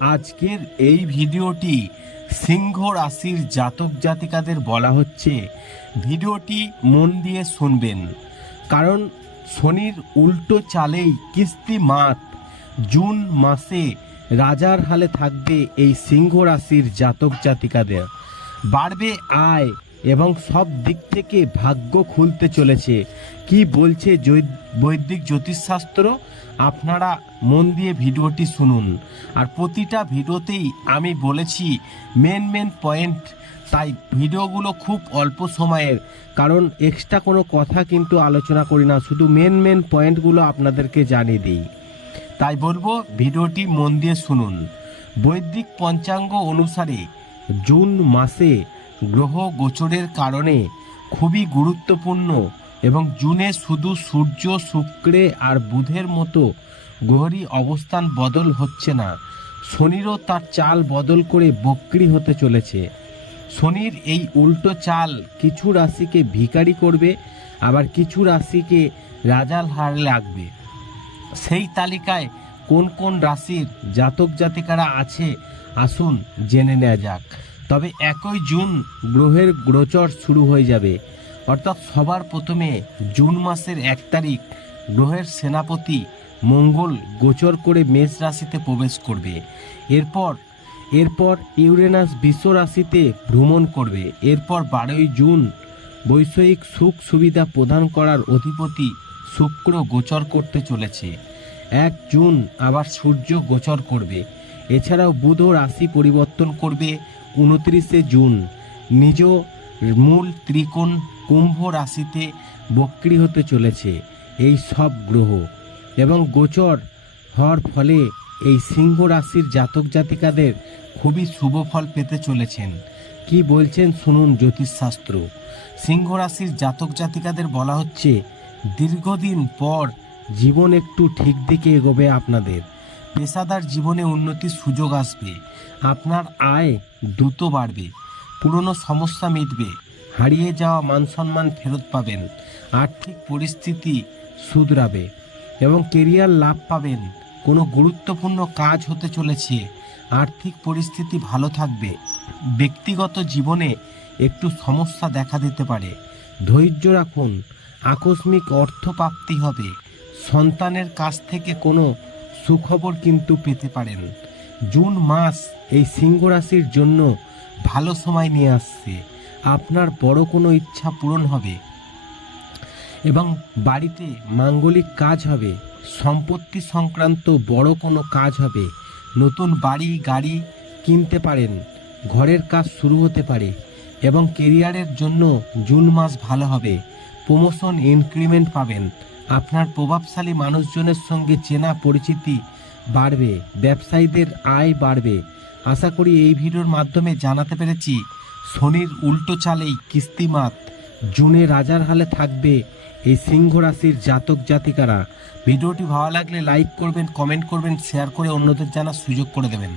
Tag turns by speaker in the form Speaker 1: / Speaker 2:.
Speaker 1: আজকের এই ভিডিওটি সিংহ রাশির জাতক জাতিকাদের বলা হচ্ছে। ভিডিওটি মন দিয়ে শুনবেন। কারণ শনির উল্টো চালেই কিস্তি মাত। জুন মাসে রাজার হালে থাকবে এই সিংহ রাশির জাতক জাতিকাদের। বাড়বে আয় এবং সব দিক থেকে ভাগ্য খুলতে চলেছে। কি বলছে বৈদিক জ্যোতিষশাস্ত্র? আপনারা মন দিয়ে ভিডিওটি শুনুন। আর প্রতিটা ভিডিওতেই আমি বলেছি মেন মেন পয়েন্ট তাই ভিডিওগুলো খুব অল্প সময়ের, কারণ এক্সট্রা কোনো কথা কিন্তু আলোচনা করি না, শুধু মেন মেন পয়েন্টগুলো আপনাদেরকে জানিয়ে দিই। তাই বলব, ভিডিওটি মন দিয়ে শুনুন। বৈদিক পঞ্চাঙ্গ অনুসারে জুন মাসে গ্রহ গোচরের কারণে খুবই গুরুত্বপূর্ণ এবং জুনে শুধু সূর্য, শুক্রে আর বুধের মতো গ্রহরই অবস্থান বদল হচ্ছে না। শনিরও তার চাল বদল করে বক্রি হতে চলেছে। শনির এই উল্টো চাল কিছু রাশিকে ভিখারি করবে, আবার কিছু রাশিকে রাজাল হার লাগবে। সেই তালিকায় কোন কোন রাশির জাতক জাতিকারা আছে, আসুন জেনে নেওয়া যাক। তবে একই জুন গ্রহের গোচর শুরু হয়ে যাবে। অর্থাৎ সবার প্রথমে জুন মাসের এক তারিখ গ্রহের সেনাপতি মঙ্গল গোচর করে মেষ রাশিতে প্রবেশ করবে। এরপর এরপর ইউরেনাস বিশ্ব রাশিতে ভ্রমণ করবে। এরপর বারোই জুন বৈষয়িক সুখ সুবিধা প্রদান করার অধিপতি শুক্র গোচর করতে চলেছে। এক জুন আবার সূর্য গোচর করবে। এছাড়াও বুধ রাশি পরিবর্তন করবে উনত্রিশে জুন। নিজ মূল ত্রিকোণ কুম্ভ রাশিতে বক্রি হতে চলেছে এই সব গ্রহ এবং গোচর হওয়ার ফলে এই সিংহ রাশির জাতক জাতিকাদের খুবই শুভ ফল পেতে চলেছেন। কি বলছেন শুনুন জ্যোতিষশাস্ত্র। সিংহ রাশির জাতক জাতিকাদের বলা হচ্ছে, দীর্ঘদিন পর জীবন একটু ঠিক দিকে এগোবে আপনাদের। পেশাদার জীবনে উন্নতির সুযোগ আসবে, আপনার আয় দ্রুত বাড়বে, পুরনো সমস্যা মিটবে, হারিয়ে যাওয়া মান সম্মান ফেরত পাবেন, আর্থিক পরিস্থিতি শুধরাবে এবং কেরিয়ার লাভ পাবেন। কোনো গুরুত্বপূর্ণ কাজ হতে চলেছে, আর্থিক পরিস্থিতি ভালো থাকবে, ব্যক্তিগত জীবনে একটু সমস্যা দেখা দিতে পারে। ধৈর্য রাখুন, আকস্মিক অর্থ প্রাপ্তি হবে, সন্তানের কাছ থেকে কোনো সুখবর কিন্তু পেতে পারেন। জুন মাস এই সিংহ রাশির জন্য ভালো সময় নিয়ে আসছে। আপনার বড় কোনো ইচ্ছা পূরণ হবে। এবং বাড়িতে মাঙ্গলিক কাজ হবে। সম্পত্তি সংক্রান্ত বড় কোনো কাজ হবে। নতুন বাড়ি, গাড়ি কিনতে পারেন। ঘরের কাজ শুরু হতে পারে। এবং কেরিয়ারের জন্য জুন মাস ভালো হবে। প্রমোশন ইনক্রিমেন্ট পাবেন। আপনার প্রভাবশালী মানুষজনের সঙ্গে চেনা পরিচিতি বাড়বে, ব্যবসায়ীদের আয় বাড়বে। আশা করি এই ভিডিওর মাধ্যমে জানাতে পেরেছি, শনির উল্টো চালেই কিস্তিমাত, জুনে রাজার হালে থাকবে এই সিংহ রাশির জাতক জাতিকারা। ভিডিওটি ভালো লাগলে লাইক করবেন, কমেন্ট করবেন, শেয়ার করে অন্যদের জানার সুযোগ করে দেবেন।